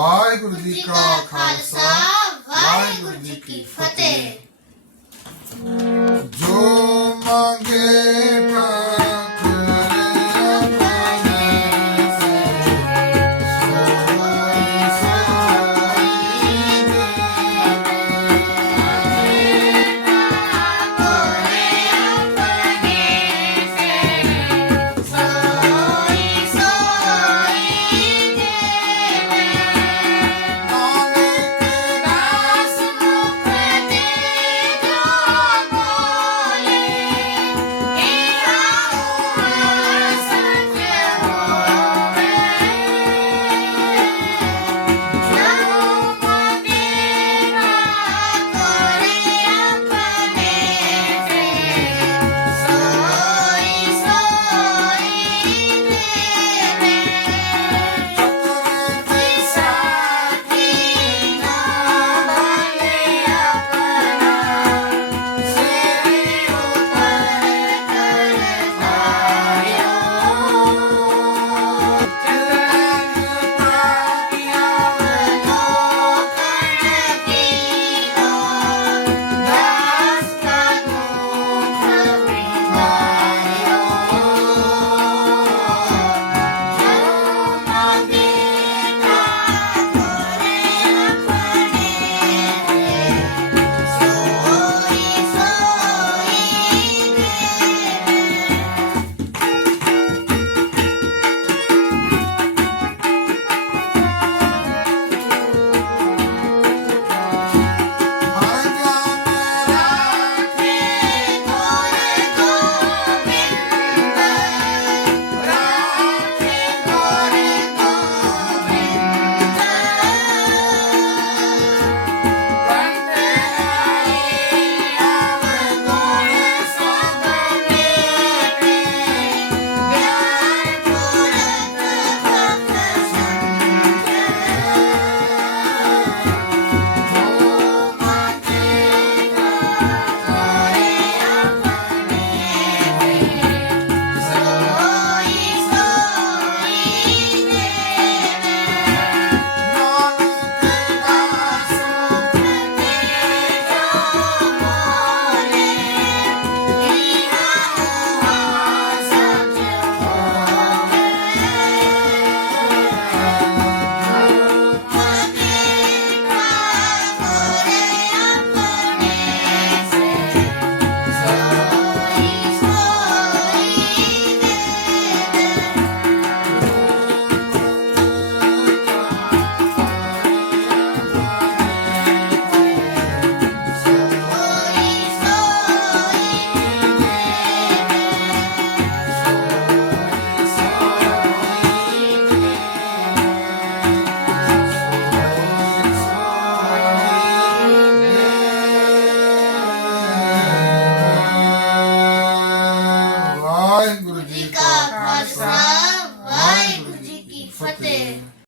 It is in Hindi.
वाहगुरु जी का खालसा वाहगुरु जी की फतेह जो मांगे